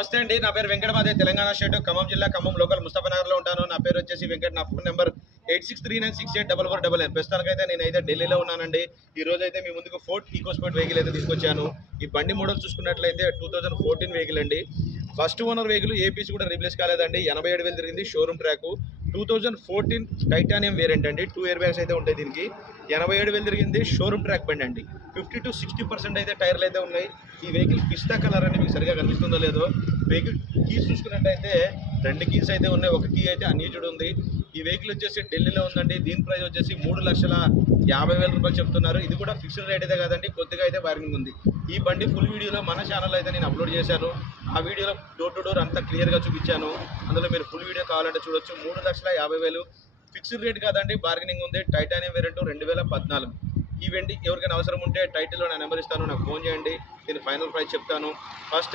నమస్తే అండి. నా పేరు వెంకట. మాదే తెలంగాణ స్టేట్ ఖమ్మం జిల్లా ఖమ్మం లోకల్ ముస్తఫానగర్లో ఉంటాను. నా పేరు వచ్చేసి వెంకట్. నా ఫోన్ నెంబర్ 8639684499. ప్రస్తుతానికైతే నేనైతే ఢిల్లీలో ఉన్నానండి. ఈ రోజు అయితే మీ ముందుకు ఫోర్డ్ ఈకోస్పోర్ట్ వెహికల్ అయితే తీసుకొచ్చాను. ఈ బండి మోడల్ చూసుకున్నట్లయితే 2014 వెహికల్ అండి. ఫస్ట్ ఓనర్ వెహికల్ ఏపీసీ కూడా రీప్లేస్ కాలేదండి. 87,000 తిరిగింది. Showroom track. 2014 టైటానియం వేరియంట్ అండి. 2 ఇయర్ బ్యాగ్స్ అయితే ఉంటాయి దీనికి. 87,000 తిరిగింది. షోరూమ్ ట్రాక్ బండి అండి. 50 to 60% అయితే టైర్లు అయితే ఉన్నాయి. ఈ వెహికల్ పిస్తా కలర్ అని మీకు సరిగా కనిపిస్తుందో లేదో. వెహికల్ కీస్ చూసుకున్నట్టయితే 2 కీస్ అయితే ఉన్నాయి. ఒక కీ అయితే అన్యూజ్డ్ ఉంది. ఈ వెహికల్ వచ్చేసి ఢిల్లీలో ఉందండి. దీని ప్రైస్ వచ్చేసి 3,50,000 రూపాయలు చెప్తున్నారు. ఇది కూడా ఫిక్స్డ్ రేట్ అయితే కాదండి, కొద్దిగా అయితే బార్గెనింగ్ ఉంది. ఈ బండి ఫుల్ వీడియోలో మన ఛానల్ అయితే నేను అప్లోడ్ చేశాను. ఆ వీడియోలో డోర్ టు డోర్ అంతా క్లియర్గా చూపించాను. అందులో మీరు ఫుల్ వీడియో కావాలంటే చూడొచ్చు. 3,50,000 ఫిక్స్డ్ రేట్ కాదండి, బార్గెనింగ్ ఉంది. Titanium variant 2014. ఈ వెండి ఎవరికైనా అవసరం ఉంటే టైటిల్లో నా నెంబర్ ఇస్తాను, నాకు ఫోన్ చేయండి. దీని ఫైనల్ ప్రైస్ చెప్తాను. ఫస్ట్